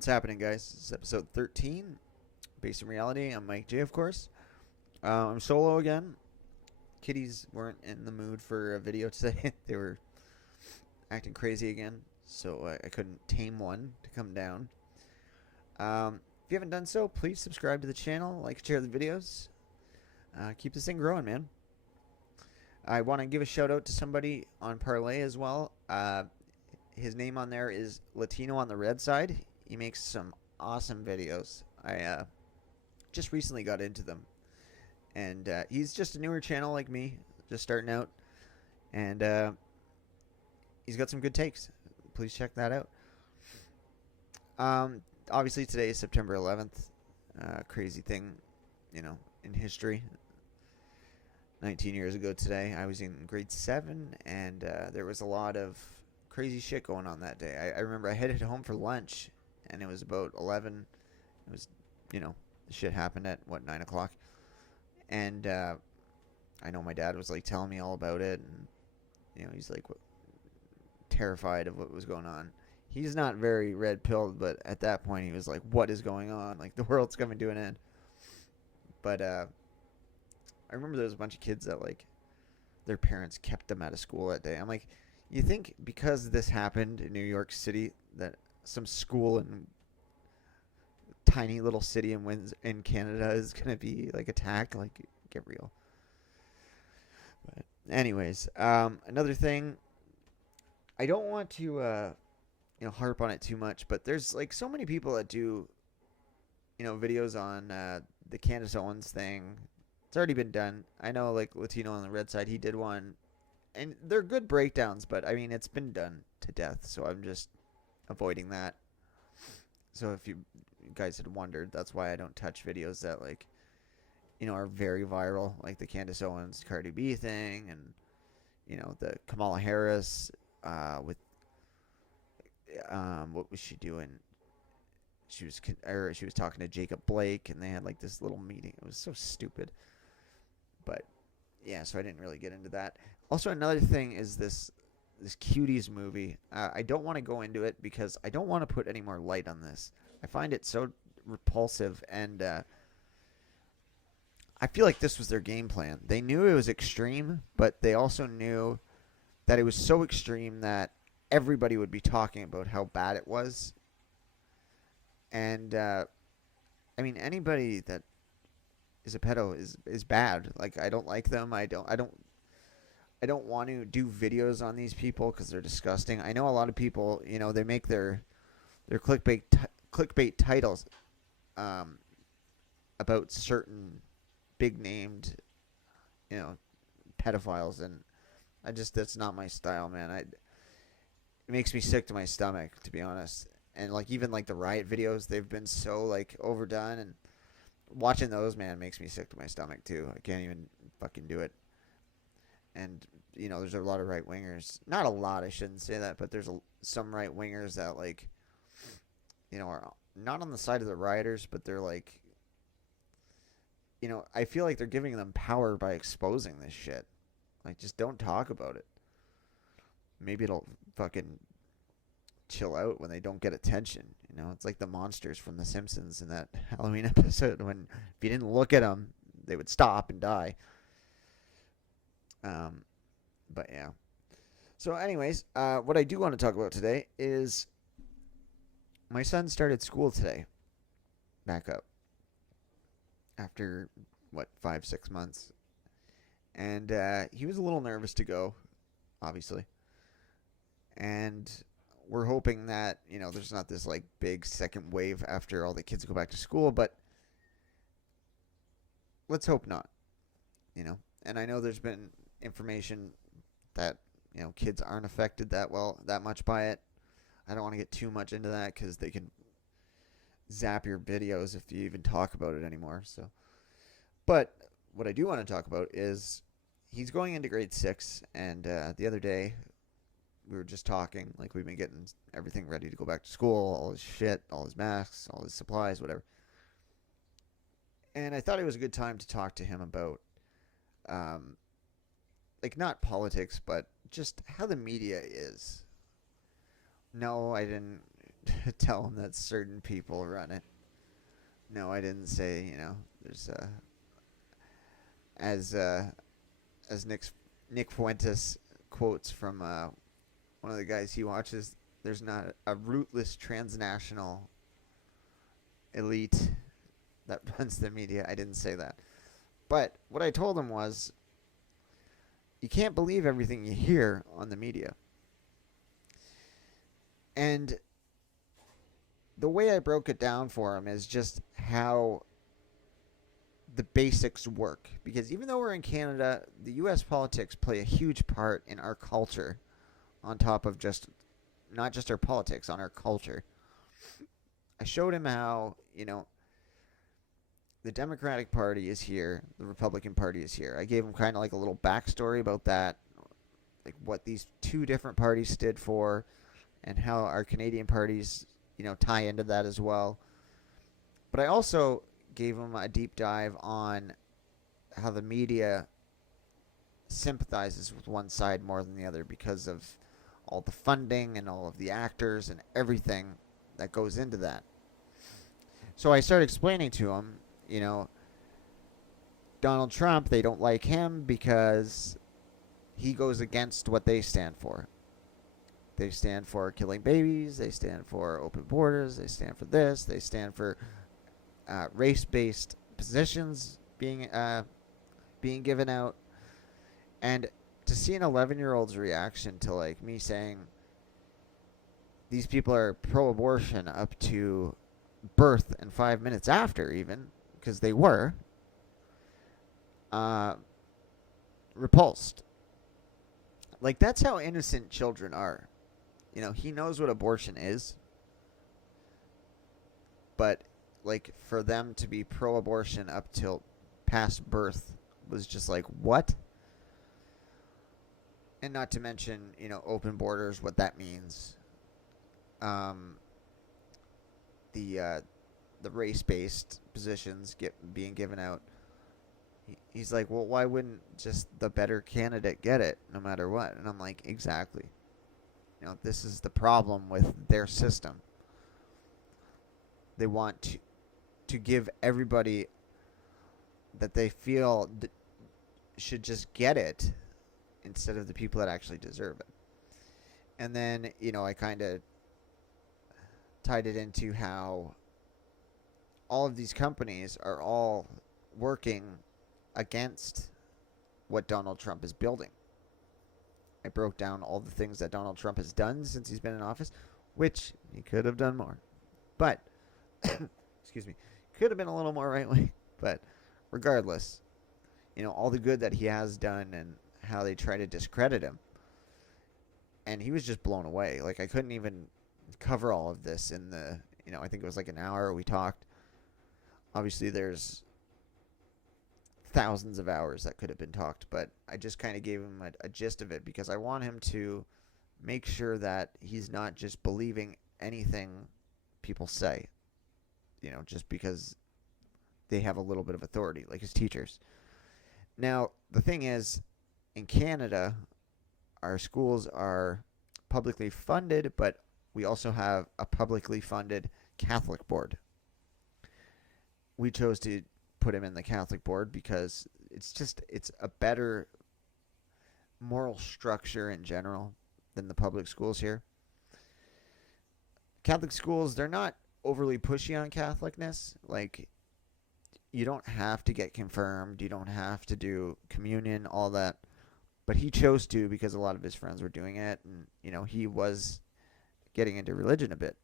What's happening, guys? This is episode 13, based in reality. I'm Mike J, of course. I'm solo again. Kitties weren't in the mood for a video today. They were acting crazy again, so I couldn't tame one to come down. If you haven't done so, please subscribe to the channel, like, share the videos. Keep this thing growing, man. I want to give a shout out to somebody on Parlay as well. His name on there is Latino on the Red Side. He makes some awesome videos. I just recently got into them. And he's just a newer channel like me, just starting out. And he's got some good takes. Please check that out. Obviously, today is September 11th. Crazy thing, in history. 19 years ago today, I was in grade 7, and there was a lot of crazy shit going on that day. I remember I headed home for lunch, and it was about 11. It was, the shit happened at, 9 o'clock. And I know my dad was, telling me all about it, and, he's, terrified of what was going on. He's not very red-pilled, but at that point, he was like, what is going on? The world's coming to an end. But, I remember there was a bunch of kids that, their parents kept them out of school that day. I'm like, you think because this happened in New York City that some school in tiny little city in Canada is going to be, attacked? Get real. But anyways, another thing, I don't want to, harp on it too much, but there's, so many people that do, videos on the Candace Owens thing. It's already been done. I know, Latino on the Red Side, he did one. And they're good breakdowns, but, it's been done to death. So I'm just avoiding that. So if you guys had wondered, that's why I don't touch videos that, are very viral. Like the Candace Owens, Cardi B thing. And, the Kamala Harris with, what was she doing? She was talking to Jacob Blake, and they had, this little meeting. It was so stupid. But yeah, so I didn't really get into that. Also, another thing is this Cuties movie. I don't want to go into it because I don't want to put any more light on this. I find it so repulsive, and I feel like this was their game plan. They knew it was extreme, but they also knew that it was so extreme that everybody would be talking about how bad it was. And anybody that is a pedo is bad. I don't like them. I don't want to do videos on these people because they're disgusting. I know a lot of people, they make their clickbait titles about certain big named, pedophiles, and that's not my style, man. It makes me sick to my stomach, to be honest. And even the riot videos, they've been so overdone, and watching those, man, makes me sick to my stomach too. I can't even fucking do it. And there's a lot of right wingers. Not a lot, I shouldn't say that, but there's some right wingers that are not on the side of the rioters, but they're I feel like they're giving them power by exposing this shit. Just don't talk about it. Maybe it'll fucking chill out when they don't get attention. It's like the monsters from The Simpsons in that Halloween episode when if you didn't look at them, they would stop and die. But yeah. So anyways, what I do want to talk about today is my son started school today. Back up. After, 5-6 months. And he was a little nervous to go, obviously. And we're hoping that, there's not this, big second wave after all the kids go back to school, but let's hope not, And I know there's been information that, kids aren't affected that much by it. I don't want to get too much into that because they can zap your videos if you even talk about it anymore. So, but what I do want to talk about is he's going into grade 6, and the other day we were just talking, we've been getting everything ready to go back to school, all his shit, all his masks, all his supplies, whatever. And I thought it was a good time to talk to him about, not politics, but just how the media is. No, I didn't tell him that certain people run it. No, I didn't say, there's as as Nick Fuentes quotes from one of the guys he watches, there's not a rootless transnational elite that runs the media. I didn't say that. But what I told him was, you can't believe everything you hear on the media. And the way I broke it down for him is just how the basics work. Because even though we're in Canada, the U.S. politics play a huge part in our culture, on top of just, not just our politics, on our culture. I showed him how, the Democratic Party is here, the Republican Party is here. I gave him kind of like a little backstory about that, like what these two different parties stood for, and how our Canadian parties, tie into that as well. But I also gave him a deep dive on how the media sympathizes with one side more than the other because of all the funding and all of the actors and everything that goes into that. So I started explaining to him, Donald Trump, they don't like him because he goes against what they stand for. They stand for killing babies. They stand for open borders. They stand for this. They stand for race-based positions being given out. And to see an 11-year-old's reaction to like me saying these people are pro-abortion up to birth and 5 minutes after, even, because they were repulsed. Like, that's how innocent children are. He knows what abortion is, but like for them to be pro-abortion up till past birth was just like, what? And not to mention, open borders, what that means. The race-based positions being given out. He's like, well, why wouldn't just the better candidate get it, no matter what? And I'm like, exactly. This is the problem with their system. They want to give everybody that they feel should just get it, instead of the people that actually deserve it. And then, I kind of tied it into how all of these companies are all working against what Donald Trump is building. I broke down all the things that Donald Trump has done since he's been in office, which he could have done more. But, excuse me, could have been a little more right-wing. But regardless, all the good that he has done and how they try to discredit him. And he was just blown away. Like, I couldn't even cover all of this in the, I think it was like an hour we talked. Obviously, there's thousands of hours that could have been talked, but I just kind of gave him a gist of it because I want him to make sure that he's not just believing anything people say, just because they have a little bit of authority, like his teachers. Now, the thing is, in Canada, our schools are publicly funded, but we also have a publicly funded Catholic board. We chose to put him in the Catholic board because it's a better moral structure in general than the public schools here. Catholic schools, they're not overly pushy on Catholicness. Like, you don't have to get confirmed. You don't have to do communion, all that. But he chose to because a lot of his friends were doing it. And, he was getting into religion a bit.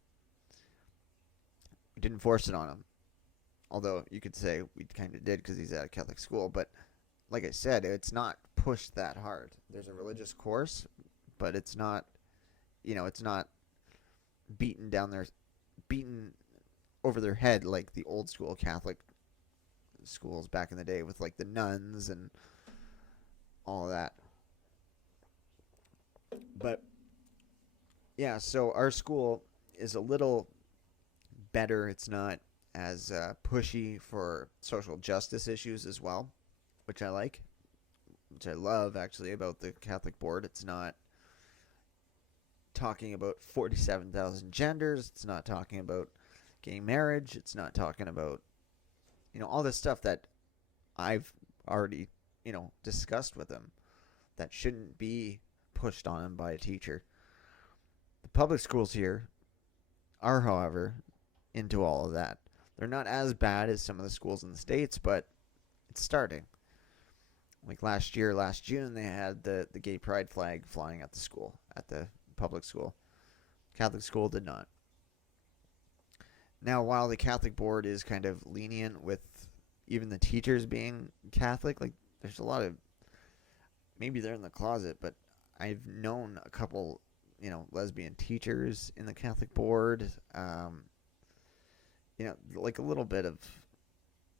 We didn't force it on him. Although you could say we kind of did because he's at a Catholic school. But like I said, it's not pushed that hard. There's a religious course, but it's not, it's not beaten over their head like the old school Catholic schools back in the day with like the nuns and all of that. But yeah, so our school is a little better. It's not as pushy for social justice issues as well, which I like, which I love actually about the Catholic board. It's not talking about 47,000 genders. It's not talking about gay marriage. It's not talking about, all this stuff that I've already, discussed with him that shouldn't be pushed on him by a teacher. The public schools here are, however, into all of that. They're not as bad as some of the schools in the States, but it's starting. Like last June, they had the gay pride flag flying at the school, at the public school. Catholic school did not. Now, while the Catholic board is kind of lenient with even the teachers being Catholic, like there's a lot of, maybe they're in the closet, but I've known a couple, lesbian teachers in the Catholic board. Like a little bit of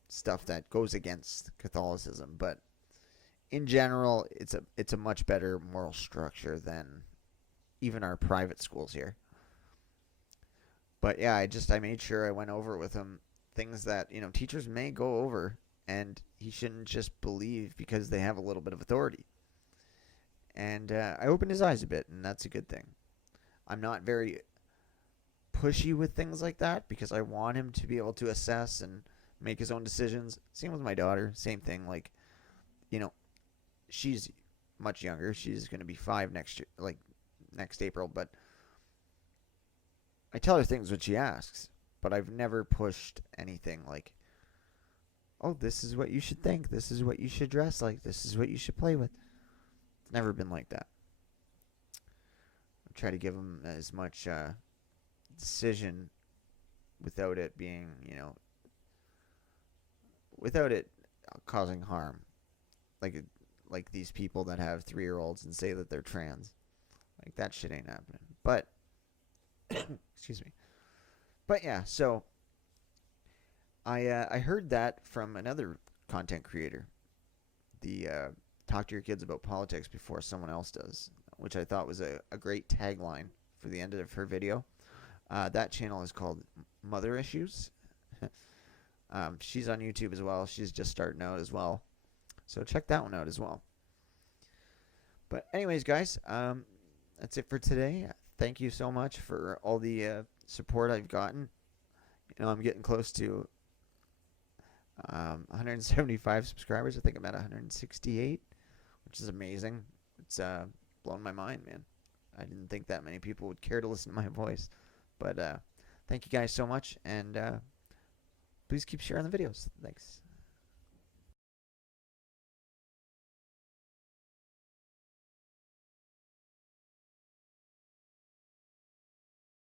stuff that goes against Catholicism, but in general, it's a much better moral structure than even our private schools here. But yeah, I made sure I went over with him things that teachers may go over, and he shouldn't just believe because they have a little bit of authority. And I opened his eyes a bit, and that's a good thing. I'm not very pushy with things like that because I want him to be able to assess and make his own decisions. Same with my daughter, same thing. Like, she's much younger. She's going to be 5 next year, like next April. But I tell her things when she asks. But I've never pushed anything like, oh, this is what you should think. This is what you should dress like. This is what you should play with. It's never been like that. I try to give him as much decision without it being, without it causing harm. Like these people that have 3-year-olds and say that they're trans. Like, that shit ain't happening. But, excuse me. But yeah, so I heard that from another content creator. The talk to your kids about politics before someone else does, which I thought was a great tagline for the end of her video. That channel is called Mother Issues. She's on YouTube as well. She's just starting out as well. So check that one out as well. But anyways, guys, that's it for today. Thank you so much for all the support I've gotten. I'm getting close to 175 subscribers. I think I'm at 168, which is amazing. It's blown my mind, man. I didn't think that many people would care to listen to my voice. But thank you guys so much, and please keep sharing the videos. Thanks.